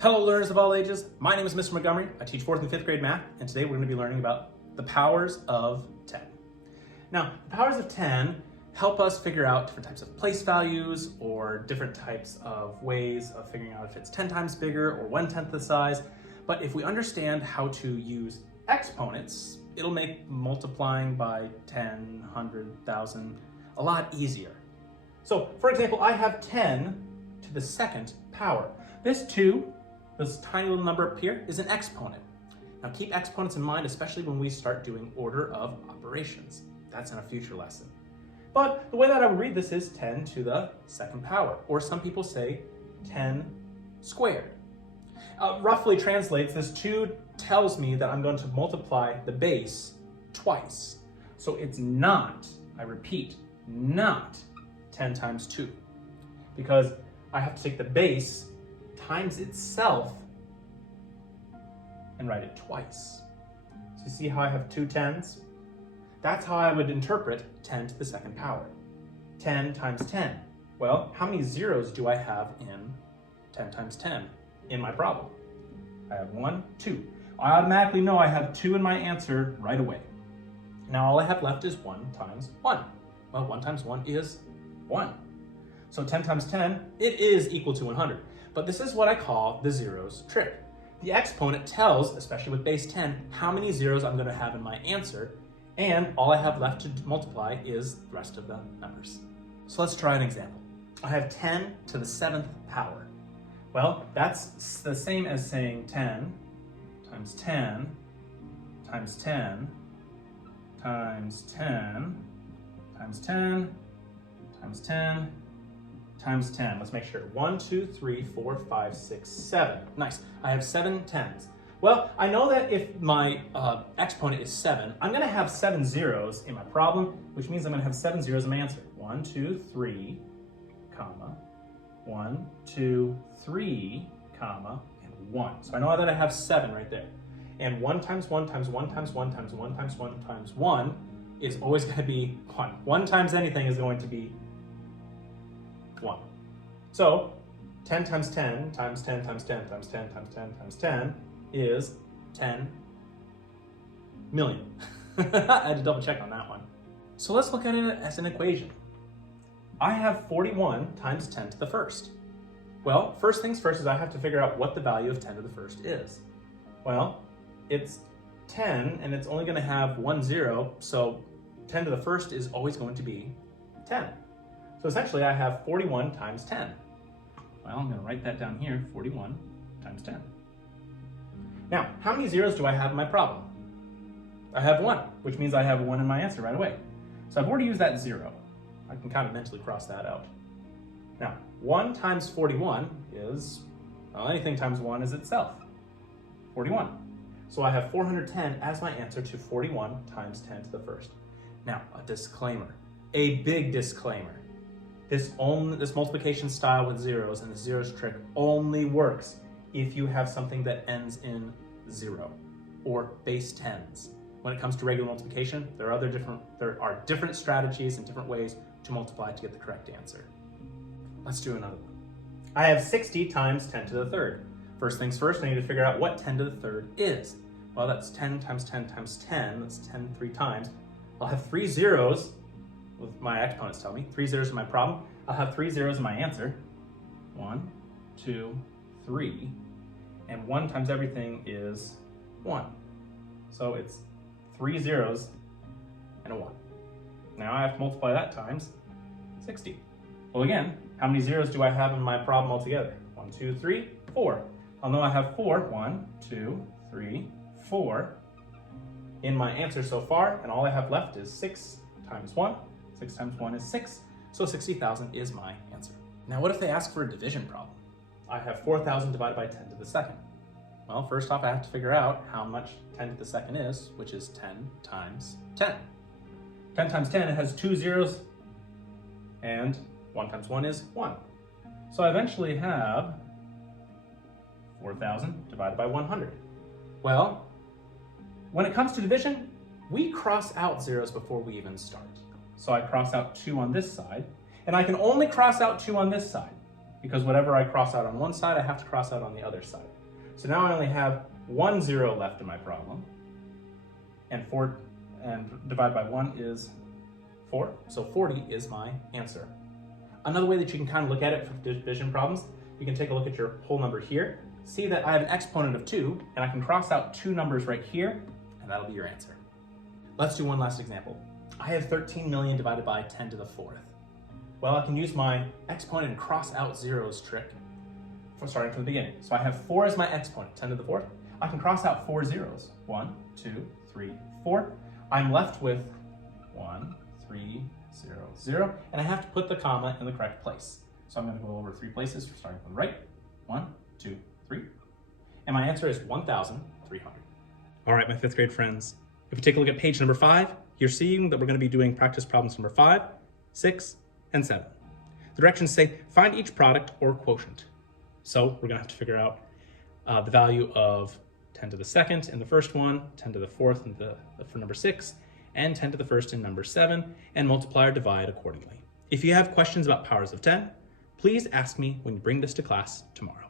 Hello learners of all ages, my name is Mr. Montgomery. I teach 4th and 5th grade math, and today we're going to be learning about the powers of 10. Now, the powers of 10 help us figure out different types of place values or different types of ways of figuring out if it's 10 times bigger or 1/10 the size. But if we understand how to use exponents, it'll make multiplying by 10, 100, 1,000 a lot easier. So, for example, I have 10 to the 2nd power. This 2, this tiny little number up here, is an exponent. Now keep exponents in mind, especially when we start doing order of operations. That's in a future lesson. But the way that I would read this is 10 to the 2nd power, or some people say 10 squared. Roughly translates, this 2 tells me that I'm going to multiply the base twice. So it's not, I repeat, not 10 times 2, because I have to take the base times itself and write it twice. So you see how I have 2 10s? That's how I would interpret 10 to the 2nd power. 10 times 10. Well, how many zeros do I have in 10 times 10 in my problem? I have 1, 2. I automatically know I have 2 in my answer right away. Now all I have left is 1 times 1. Well, 1 times 1 is 1. So 10 times 10, it is equal to 100. But this is what I call the zeros trick. The exponent tells, especially with base 10, how many zeros I'm going to have in my answer, and all I have left to multiply is the rest of the numbers. So let's try an example. I have 10 to the 7th power. Well, that's the same as saying 10 times 10 times 10 times 10 times 10 times 10 times 10. Let's make sure. 1, 2, 3, 4, 5, 6, 7. Nice. I have 7 10s. Well, I know that if my exponent is 7, I'm going to have 7 zeros in my problem, which means I'm going to have 7 zeros in my answer. 1, 2, 3, comma, 1, 2, 3, comma, and 1. So I know that I have 7 right there. And 1 times 1 times 1 times 1 times 1 times 1 times 1 is always going to be 1. 1 times anything is going to be 1. So 10 times 10 times 10 times 10 times 10 times 10 times 10 is 10 million. I had to double check on that one. So let's look at it as an equation. I have 41 times 10 to the 1st. Well, first things first is I have to figure out what the value of 10 to the 1st is. Well, it's 10 and it's only going to have 1 0, so 10 to the 1st is always going to be 10. So essentially I have 41 times 10. Well, I'm going to write that down here, 41 times 10. Now, how many zeros do I have in my problem? I have 1, which means I have 1 in my answer right away. So I've already used that 0. I can kind of mentally cross that out. Now, 1 times 41 is, well, anything times 1 is itself, 41. So I have 410 as my answer to 41 times 10 to the 1st. Now, a disclaimer, a big disclaimer. This multiplication style with zeros and the zeros trick only works if you have something that ends in 0 or base 10s. When it comes to regular multiplication, there are different strategies and different ways to multiply to get the correct answer. Let's do another one. I have 60 times 10 to the 3rd. First things first, I need to figure out what 10 to the 3rd is. Well, that's 10 times 10 times 10. That's 10 3 times. I'll have 3 zeros. With my exponents tell me, 3 zeros in my problem. I'll have 3 zeros in my answer. 1, 2, 3, and 1 times everything is 1. So it's 3 zeros and a 1. Now I have to multiply that times 60. Well again, how many zeros do I have in my problem altogether? 1, 2, 3, 4. I'll know I have 4, 1, 2, 3, 4 in my answer so far, and all I have left is 6 times 1. 6 times 1 is 6, so 60,000 is my answer. Now what if they ask for a division problem? I have 4,000 divided by 10 to the 2nd. Well, first off I have to figure out how much 10 to the 2nd is, which is 10 times 10. 10 times 10, it has 2 zeros, and 1 times 1 is 1. So I eventually have 4,000 divided by 100. Well, when it comes to division, we cross out zeros before we even start. So I cross out 2 on this side, and I can only cross out 2 on this side. because whatever I cross out on one side, I have to cross out on the other side. So now I only have 1 0 left in my problem, and divide by 1 is 4, so 40 is my answer. Another way that you can kind of look at it for division problems, you can take a look at your whole number here, see that I have an exponent of 2, and I can cross out 2 numbers right here, and that'll be your answer. Let's do one last example. I have 13 million divided by 10 to the 4th. Well, I can use my exponent and cross out zeros trick starting from the beginning. So I have 4 as my exponent, 10 to the 4th. I can cross out 4 zeros. 1, 2, 3, 4. I'm left with 1, 3, 0, 0, and I have to put the comma in the correct place. So I'm going to go over 3 places, starting from the right. 1, 2, 3. And my answer is 1,300. All right, my 5th grade friends. If we take a look at page number 5, you're seeing that we're going to be doing practice problems number 5, 6, and 7. The directions say, find each product or quotient. So we're going to have to figure out the value of 10 to the 2nd in the first one, 10 to the 4th for number 6, and 10 to the 1st in number 7, and multiply or divide accordingly. If you have questions about powers of 10, please ask me when you bring this to class tomorrow.